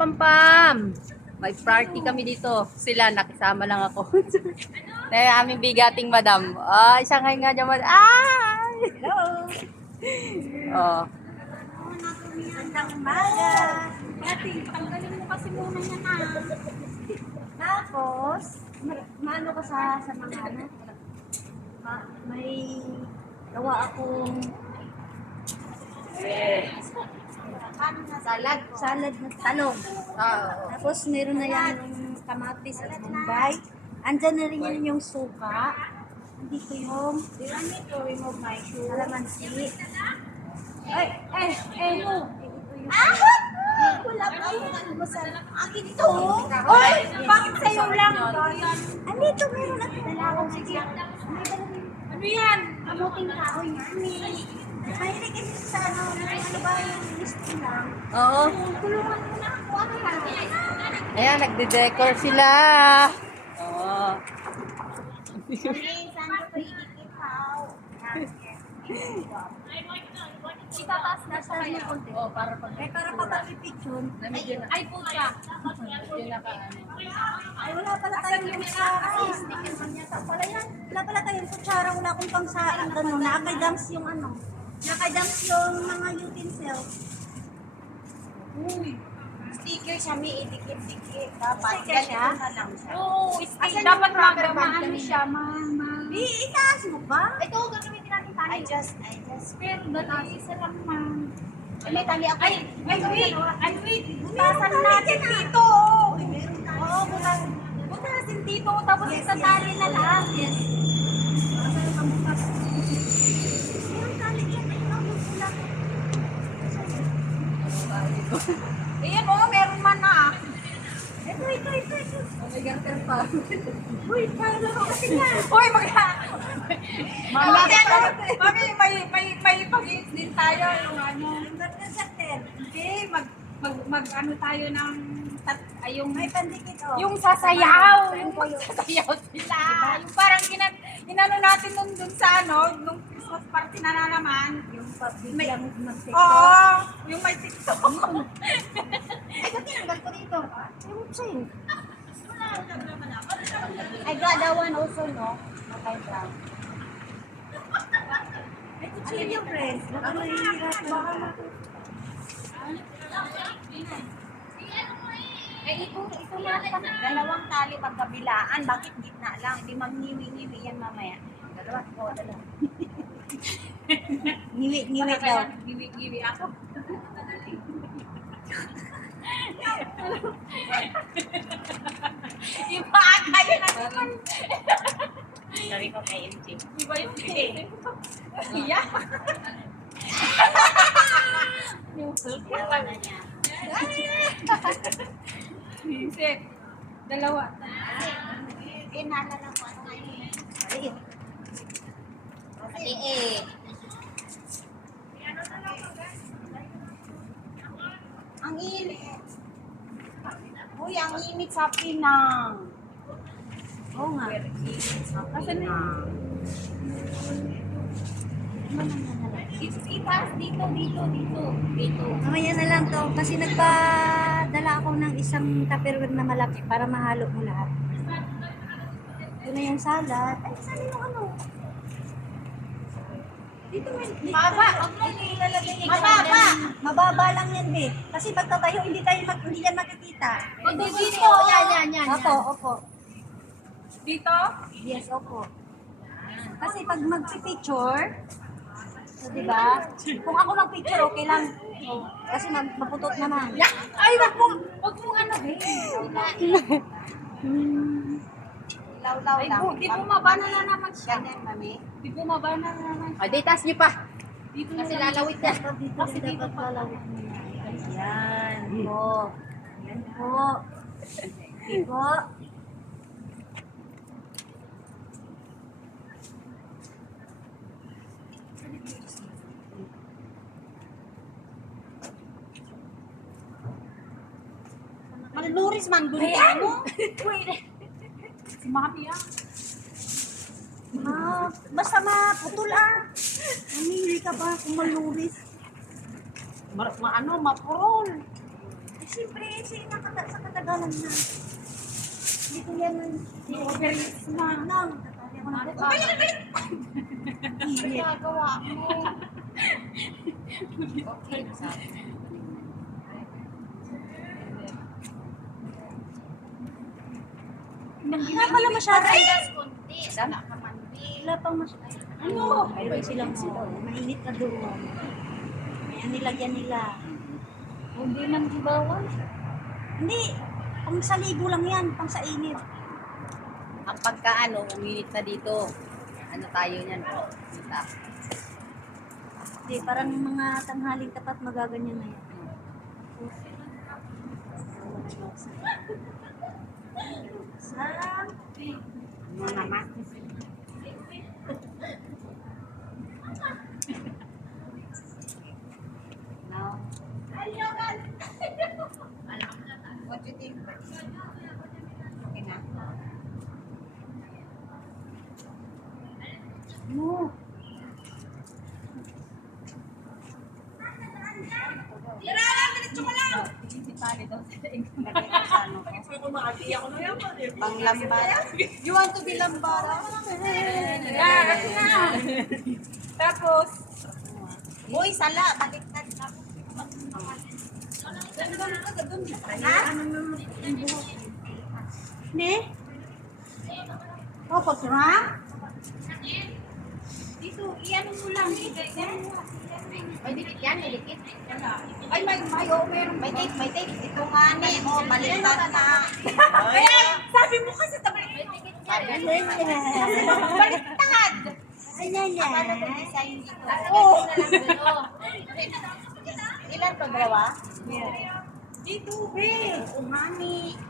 Pampam! May party kami dito. Sila, nakisama lang ako. Na aming bigating madam. Ay, Shanghai nga naman. Ay! Hello! Oh. Magandang umaga! Ate, tanggalin mo kasi muna yan ha. Tapos, maano ka sa mga ano? May gawa akong salad na talong. Tapos meron na yan yung kamatis at bombay. Andyan na rin yan yung suka. Andito yung kalamansi. Wala pa yung ano mo sa akin to. Oy, bakit sa'yo lang? Andito meron at dala akong sige. Ano yan? Kamuting kahoy namin. Mahilig kasi sa ano ba yung listing lang. Oo. Tulungan mo na ako. Ayan, nagde-decor sila. Oo. Saan ko ikikitaw? Itataas na sa kanya konti. Oh, para pag Para pag-picture. ay puta. Ay, wala pala tayong kutsara. Wala pala tayong kutsara. Wala akong pang sa ano. Nakakay-dumps yung ano. Nakakay-dumps yung mga utensils. Uy, sticker siya, may idikit-dikit. Dapat Sticker siya? ganito na lang siya. Oo, Asan dapat yung rubber band maano kami? siya, Itaas mo ba? Ito, gagamitin natin tali. I just, pero dati isa lang man. may tali ako. Ay, wait. Butasan natin dito. Oo, butas. Butasin dito, tapos itatali na lang. Yes. Asan yung pambukas? Meron tali dyan. Ayun, wala. Ayan o, meron man na. Ito. May garter pa. Uy, paano kasi nga? Uy, Mami, may pag-iis din tayo. Yung ano. Ang ganda sa tent. Hindi, mag ano tayo ng yung May pandikit, oh. yung sasayaw, yung magsasayaw sila. Yung parang inano natin dun sa ano, nung Christmas party na naman. Yung biglang mag-tiktok. Oo, yung may TikTok. Ay, ba't tinanggal ko dito? Ewan ko sa'yo. I got that one also, no? Okay, brown. Ay, kutsilyo, friends. Baka mahihirap. Baka Ito na dalawang tali pagkabilaan, bakit gitna lang? Hindi magniwi-niwi yan mamaya. Dalawa. Ngiwi daw. Giwi-giwi ako. Iba kayo na naman. Sorry ko kay MJ. Iba yung iya. Isip. Dalawa. Inala lang po. Ano ngayon? Maliit. Maliit. Ang init. Uy, ang init sa Pinang. Oo nga. Kasi na. Itaas dito. Mamaya na lang to. Kasi nagpadala ako ng isang tupperware na malaki para mahalo mo lahat. Ito na yung salad. Ay, saan yung ano? Dito Mababa. Mababa! Mababa lang yan, be. Kasi pagtatayo, hindi yan makikita. Dito. Yan. Opo. Dito? Yes, opo. Kasi pag mag-picture, so, diba? Kung ako mag-picture, okay lang. Kasi maputot naman. Ay, wag mong ano. Law-law Ay, lang. di bumaba na naman siya. Ganyan, mami. Di bumaba na naman. Ay, di taas niyo pa. Dito Kasi na lalawit na. Kasi dito pa lalawit mo na. Yan po. Yan po. Yan po. Maluris man doon ano? Si Mami ah. Basta maputol ah. Mamili ka ba kung maluris? Mapurol. Siyempre, sa katagalan na. Hindi ko yan Overeats na. nang. Tatali ako ng balik! Ginagawa mo. Okay, sabi. Wala pala masyado. Dami. Wala pang masyado. Ano? Mayroon silang mainit na doon. Ayan, nilagyan nila. Hindi nang bawal. Hindi. Pang sa ligo lang yan. Pang sa init. Ang pagkaano, uminit na dito. Ano tayo niyan? Kita. Hindi, parang mga tanghaling tapat magaganyan na yan. Sa... Mga mas. Now, What do you think? Okay na? no. Panglambat. You want to be lambara? Tapos, Uy, sala. Baliktad. ne? Oh, pag-rank? Dito, iyan mo lang. May dikit yan, may dikit. Ay, oh, may tape, may tape. Ito nga ni, oh, baliktad na. Sabi mo kasi tabi. Baliktad! Ayan yan. Design dito. Oh. Ilan to, dalawa? Dito, be. Umami.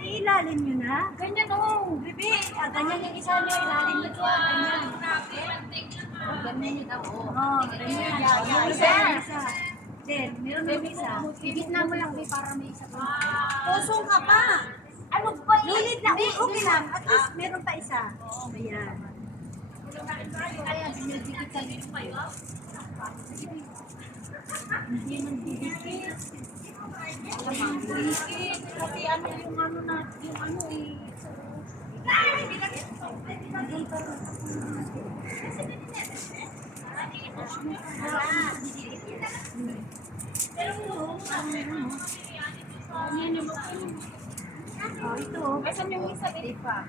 Ilalim nyo na. Ganyan oh. Bebe, ganyan yung isa nyo. Ilalim nyo to. Ganyan. Ganyan yun ako. Oh, ganyan. Yeah, Isa, isa. Then, meron yung isa. Bibit na mo lang, para may isa pa. Pusong ka pa. Ano ba yun? Ngunit na, okay lang. At least meron pa isa. Oo, ayan. Kaya dinidikit sa dito kayo. Hindi man bibigit. Kasi ano yung ano na, yung ano eh. Oh, ito. Asan yung isa dito pa?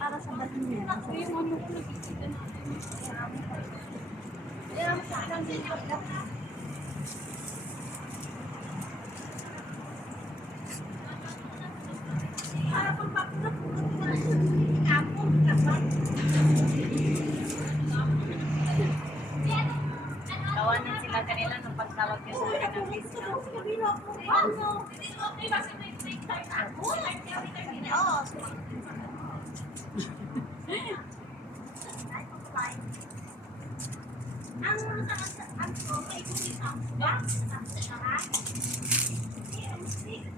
Para sa batin niya. Yung ano ko nakikita Tawanan sila kanila nung pagtawag niya sa akin ng Facebook.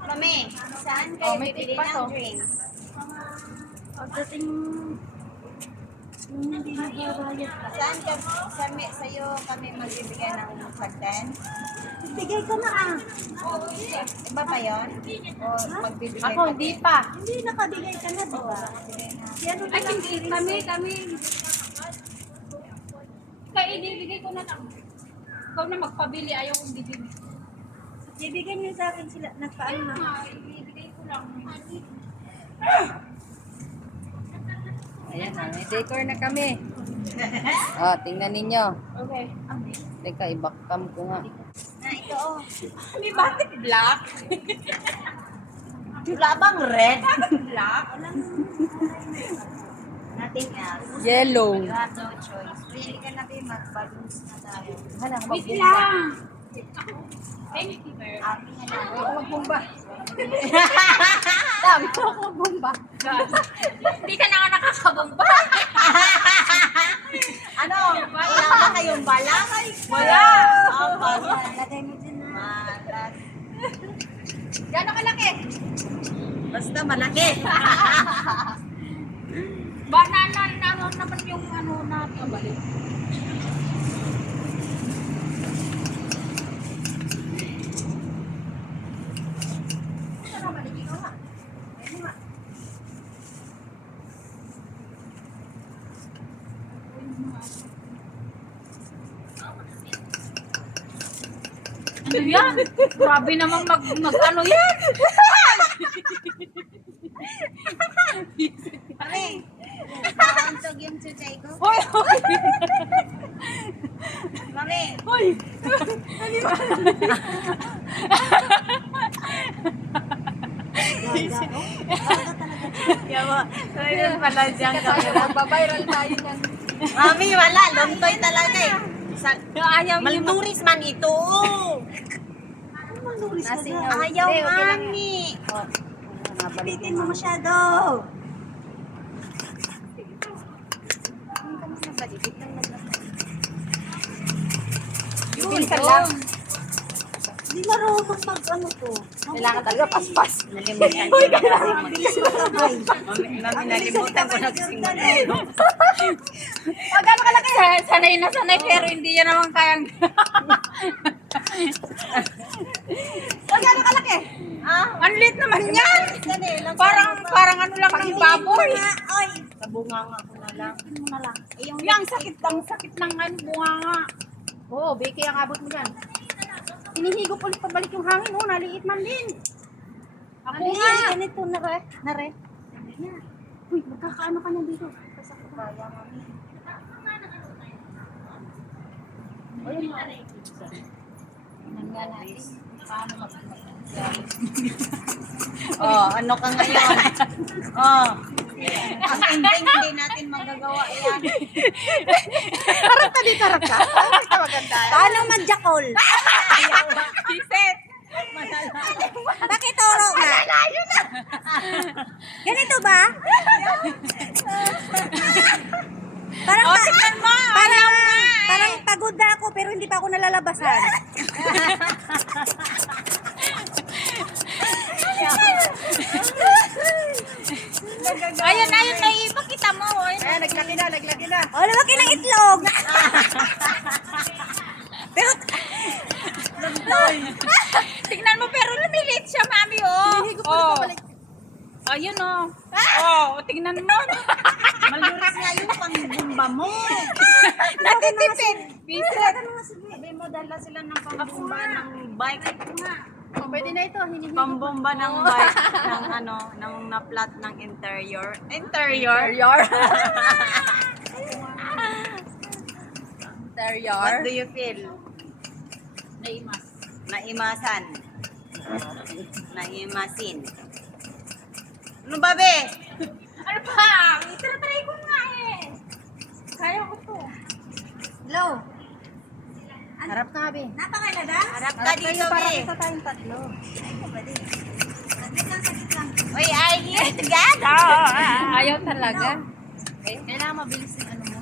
Mami, saan Oh, kayo may bibili tape pa ng to. drinks? Pagdating hindi nagbabayad ka. Sa'yo kami magbibigay ng pagten? Bigay ka na ah. Iba pa yun? O magbibigay Ako hindi pa. Hindi nakabigay ka na, di ba? Si ano ba lang Kami. Kaya ibibigay ko na lang. Ikaw na magpabili, ayaw kong bibili. Ibigay niyo sa akin sila, nagpaano na. Ibibigay ko lang. Ayan na, may decor na kami. Tingnan ninyo. Okay. Teka, i-backcam ko nga. Ito oh. May batik black? Wala bang red? Black? Nothing else. Yellow. You have no choice. Pili ka na mag-balloons na tayo. Hala, Wait lang! Thank you, sir. Happy na lang. Ako magbumba. Dami ko magbumba. Hindi ka na nga nakakabumba. Ano? Wala ba kayong bala? Wala. Lagay mo dyan na. Malas. Gano'ng kalaki? Basta malaki. Banana naman yung ano natin. Balik. Ano yan? Grabe naman mag-ano yan. Mami, nakauntog yung chuchay ko. Hoy, hoy. Mami, Hoy. yawa. Mayroon pala diyang Magbabiral tayo yan. Mami, wala. Luntoy talaga eh. Ayaw niya Malnuris man ito. Malnuris ka Nasing- na. Ayaw, Hindi, okay lang mami. Oh. Pitin mo masyado. Minsan lang. Hindi marunong mag-ano to. Kailangan talaga paspas. Nalimutan ko na kasi Mami, nalimutan ko na kasi Magkano kalaki? sanay na sanay pero hindi yan naman kayang Magkano kalaki? ang liit naman yan. Parang ano lang ng baboy. Oy, Sa bunganga ko na lang. mo na lang. Yung sakit ng ano, bunganga. Oo, Becky, ang abot mo dyan. Hinihigop ulit pabalik yung hangin. Oh, naliit man din. Ako Ano nga. yan? Ganito na re. Na re. Uy, magkakaano ka na dito. Kasi ako kaya, mami. Ayun nga. Tingnan nga natin. Paano Oh, ano ka ngayon? Oh. Ang ending, hindi natin magagawa yan. Harap ka dito, harap ka. Ay, ka maganda. Paano magjakol? Iset. Bakit toro nga? Ganito ba? Parang O, tignan mo. parang pagod na ako pero hindi pa ako nalalabasan. Ayun, ipakita mo. Ayan, naglaki na, naglaki na. O, lumaki ng itlog. Pero, Tignan mo, pero lumilit siya, mami, oh. Hinihigop ulit Oh. pabalik. Ayun, oh. Oh, tignan mo. maluris nga yung pangbumba mo. Natitipid. Bisit. Sabi mo, dala sila ng pambumba ng bike. Oh, pwede na ito. Hinihigop. Pambomba ng bike ng ano, ng na-flat ng interior. Interior? Interior. Interior. What do you feel? Naimas. Naimasan. Naimasin. Ano ba, be? Ano pa? Itatry ko nga eh. Kaya ko to. Hello? Harap ka, Abi. Napakalada? Harap ka Harap dito, kayo para be. kita tayong tatlo. Sakit lang. Uy, are you together? Ayaw talaga. Okay. Kailangan mabilis yung ano mo.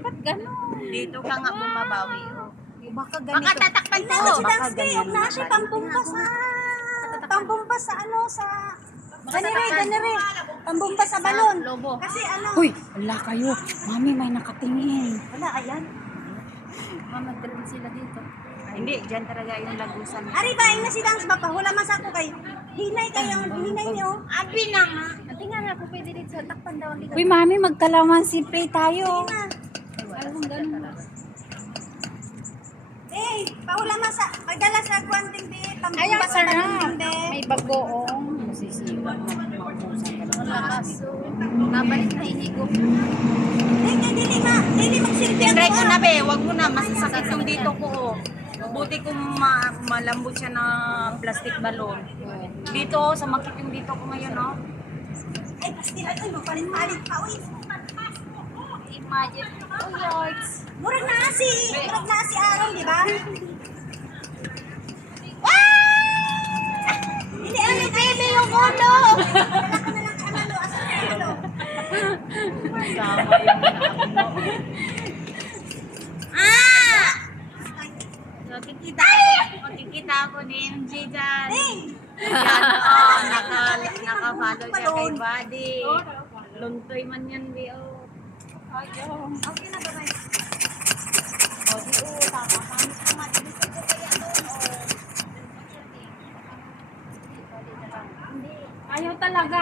Ba't gano'n? Dito ka nga bumabawi. Oh. Baka Baka tatakpan to. Baka Baka ganyan na siya pambumba sa... Pambumba sa ano, sa... Ganire. Pambumba sa balon. Lobo. Kasi ano... Uy, wala kayo. Mami, may nakatingin. Wala, ayan. Mag-drill sila dito. Hindi, dyan talaga yung lagusan. Ari ba, yung nasi dance ba pa? Wala masako kayo. Hinay kayo, hinay niyo. Abi na nga. Ate nga nga, kung pwede dito sa takpan daw ang ligat. Uy, mami, magkalaman simple tayo. Alam ganun. Eh, paula masa. Pagdala sa kwanting be. Ay, ang Pambumba sa balon sarap. be. May bagoong. Masisiwan. Lakas. So, nabalik na hinigop. Hindi magsilbi ang Try ko na buwan. be, wag mo na, masasakit yung dito ko. Oh. Buti kung malambot siya na plastic balon. Dito, sa makit yung dito ko ngayon, oh. Ay, pastilan. Ay, mapalit-palit pa. Uy, Imagine. Oh, yards. murag na si Aaron, di ba? Hindi, ano, baby, yung ulo. Wala ka na lang ano, asan na yung ulo? Makikita ako ni MJ dyan. Hey! Yan, oh, naka-follow siya kay Buddy. Luntoy man yan, be, oh. Okay na ba, guys? Ayaw talaga.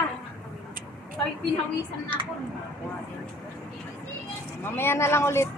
Ay, pinawisan na ako. Mamaya na lang ulit.